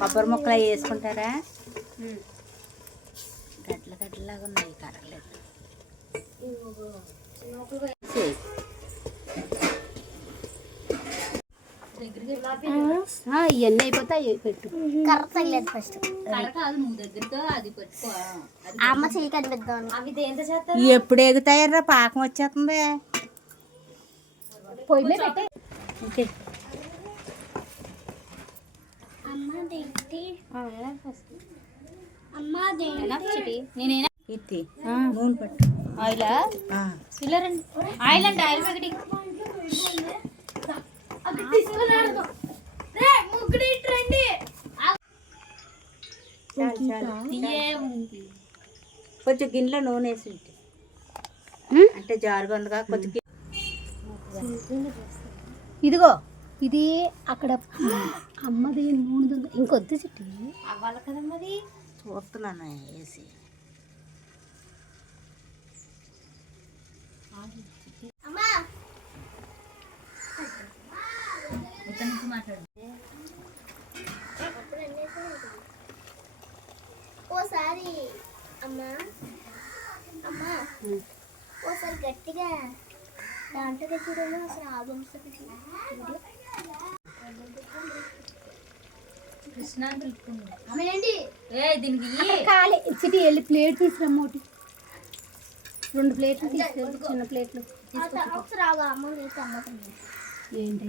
కొబ్బరి ముక్కలు అవి వేసుకుంటారా? గడ్డలు గడ్డలాగా ఉన్నాయి, కరగలేదు. ఇవన్నీ అయిపోతాయి, పెట్టు. కర్ర తగ్గలేదు ఫస్ట్. నువ్వు దగ్గరతో అది పెట్టుకో. అమ్మ చెయ్యి కనిపిద్దాం. అవి దేంతో చేస్తారు? ఎప్పుడు ఎగుతాయర్రా, పాకం వచ్చేస్తుంది. పొయ్యి మీద పెట్టే. ఓకే. నేనైనా ఇత్తి నూనె పట్టు. ఆయిలా పిల్లరండి. ఆయిల్ అంటే ఆయిల్ ప్యాకెట్ కొంచెం గిన్నెలో నూనె వేసి అంటే జారుగా ఉందిగా కొంచెం. ఇదిగో ఇది అక్కడ అమ్మది నూనె ఇంకొద్దు చెట్టు అవ్వాలి కదమ్మా. అది చూస్తున్నాను వేసి. ఓసారి అమ్మా అమ్మా ఓసారి గట్టిగా దాంట్లో చూడండి. అసలు ఆల్బమ్స్ కాలే చిటి వెళ్ళి ప్లేట్ తీసుకురమ్మోటి. 2 ప్లేట్లు తీసుకెళ్ళి, చిన్న ప్లేట్లు. ఒకసారి అమ్మ అమ్ముతుంది ఏంటి